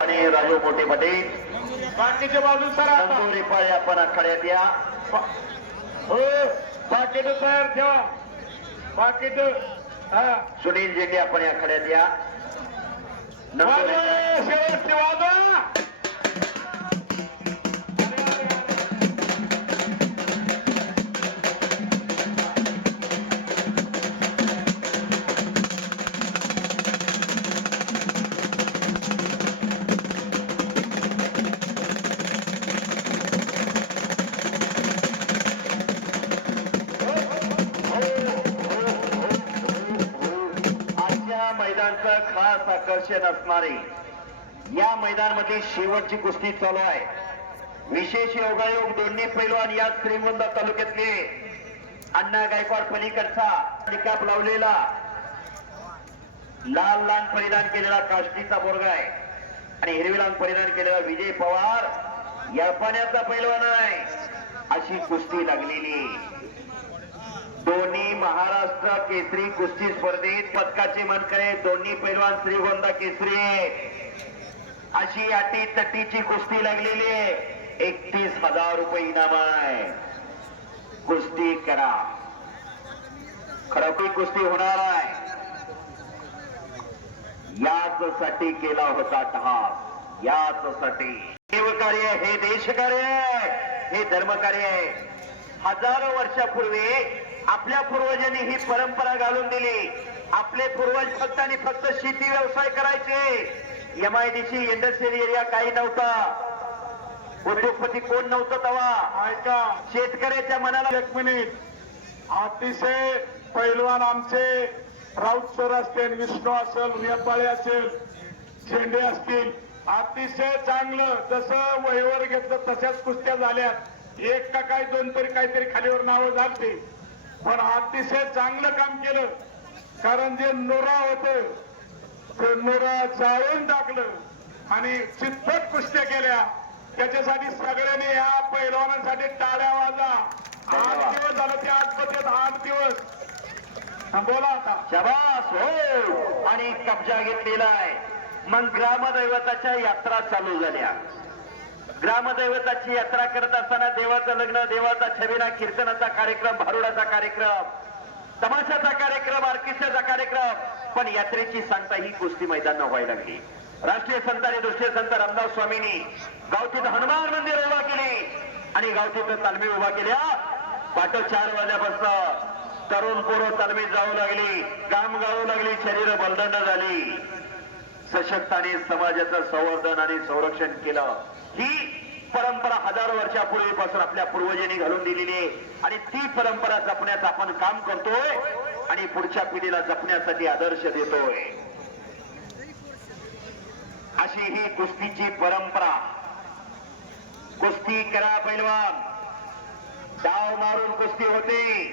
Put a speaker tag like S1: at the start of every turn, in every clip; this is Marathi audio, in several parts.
S1: आणि राजू मोठे पाटील.
S2: बाकीच्या बाजू सर आता.
S1: नंदू रिपाळे आपण आखाड्यात या.
S2: हो तयार ठेवा. हा.
S1: सुनील जेंडे आपण आखाड्यात या.
S2: शेवटची वाजवा.
S1: आकर्षण असणारे. या मैदानमध्ये शेवटची कुस्ती चालू आहे. विशेष योगायोग दोन्ही पैलवान या श्रीगोंदा तालुक्यातले. अण्णा गायकवाड पलीकडचा निकाप लावलेला. लाल लाल परिधान केलेला काष्टीचा बोरगा आहे. आणि हिरवी लाल परिधान केलेला विजय पवार. या पाण्याचा पैलवान आहे. अशी कुस्ती लागलेली दोन्ही महाराष्ट्र केसरी कुस्ती स्पर्धेत पदकाचे मनकरे दोन्ही पैलवान श्रीगोंदा केसरी अशी अटी तटीची कुस्ती लागलेली आहे. एकतीस हजार रुपये इनाम आहे. कुस्ती करा. खरोखरी कुस्ती होणार आहे. याच साठी केला होता ठास याच साठी देवकार्य हे देशकार्य आहे. हे धर्मकार्य आहे. हजारो वर्षापूर्वी आपल्या पूर्वजांनी ही परंपरा घालून दिली. आपले पूर्वज फक्त आणि फक्त शेती व्यवसाय करायचे. M I D C industrial area काही नव्हता. उद्योगपती कोण नव्हतं तेव्हा
S2: ऐका.
S1: शेतकऱ्याच्या मनाला
S2: एक मिनिट. अतिशय पैलवान आमचे राऊत सर असतील विष्णू असेल नेपाळी असेल झेंडे असतील. अतिशय चांगलं जसं वहीवर घेतलं तशाच कुस्त्या झाल्यात. एक का काय दोन तरी काहीतरी खालीवर नावं झालते. पण अतिशय चांगलं काम केलं. कारण जे नोरा होत ते नोरा जाळून टाकलं आणि चितपट कुस्त्या केल्या. त्याच्यासाठी सगळ्यांनी या पैलवानांसाठी टाळ्या वाजा आठ दिवस झालं ते आत्महत्येत आठ दिवस. बोला आता.
S1: शबास हो. आणि कब्जा घेतलेला आहे. मग ग्रामदैवताच्या यात्रा चालू झाल्या. ग्रामदैवताची यात्रा करत असताना देवाचं लग्न देवाचा छबिना कीर्तनाचा कार्यक्रम भारुडाचा कार्यक्रम तमाशाचा कार्यक्रम ऑर्केस्ट्राचा कार्यक्रम. पण यात्रेची सांगता ही गोष्टी मैदान व्हायला लागली. राष्ट्रीय संत आणि दुसरे संत रामदास स्वामींनी गावठीत हनुमान मंदिर उभा केले आणि गावठीत तालमी उभा केल्या. पाठ चार वाजल्यापासून तरुण पोरं तालमीत जाऊ लागली काम गाळू लागली शरीर बलदंड झाली. सशक्ताने समाजाचं संवर्धन आणि संरक्षण केलं. परंपरा हजारो वर्षापूर्वीपासून आपल्या पूर्वजांनी घालून दिलेली आहे. आणि ती परंपरा जपण्याचं आपण काम करतोय आणि पुढच्या पिढीला जपण्यासाठी आदर्श देतोय. अशी ही कुस्तीची परंपरा. कुस्ती करा पैलवान. डाव मारून कुस्ती होते.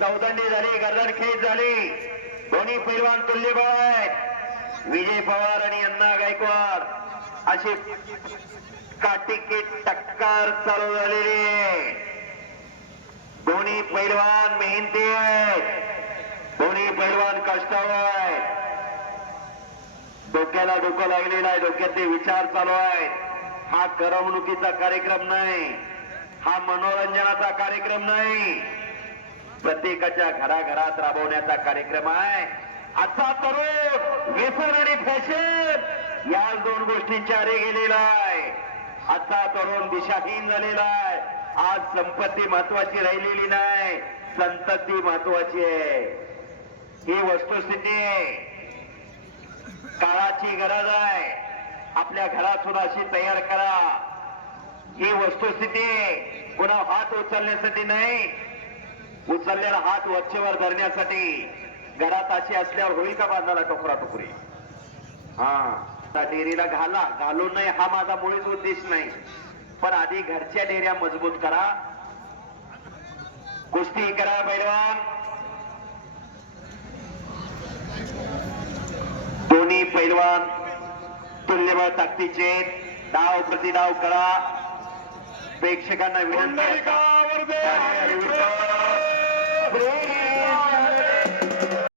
S1: चौदंडी झाली गर्दन खेच झाली. दोन्ही पैलवान तुल्यबळ आहेत. विजय पवार आणि अण्णा गायकवाड. अशी काटिके टक्कर चालू झालेली आहे. दोन्ही पैलवान मेहनती आहेत. दोन्ही पैलवान कष्टाळू आहे डोक्याला डोकं लागलेलं आहे. डोक्यातले विचार चालू आहेत. हा करमणुकीचा कार्यक्रम नाही. हा मनोरंजनाचा कार्यक्रम नाही. प्रत्येकाच्या घराघरात राबवण्याचा कार्यक्रम आहे. आजचा तरुण व्यसन आणि फॅशन या दोन गोष्टींच्या आरे गेलेला आहे. आजचा तरुण दिशाहीन झालेला आहे. आज संपत्ती महत्वाची राहिलेली नाही. संतती महत्वाची आहे. ही वस्तुस्थिती आहे. काळाची गरज आहे. आपल्या घरातून अशी तयार करा. ही वस्तुस्थिती आहे. पुन्हा हात उचलण्यासाठी नाही. उचललेला हात वरचेवर धरण्यासाठी. घरात अशी असल्यावर होईल का बांधायला टोकरा टोकरी हा. त्या डेअरीला घाला घालू नये हा माझा मुळीच उद्देश नाही. पण आधी घरच्या डेऱ्या मजबूत करा. कुस्ती करा पैलवान. दोन्ही पैलवान तुल्यबळ ताकदीचे डाव प्रतिडाव करा. प्रेक्षकांना विनंती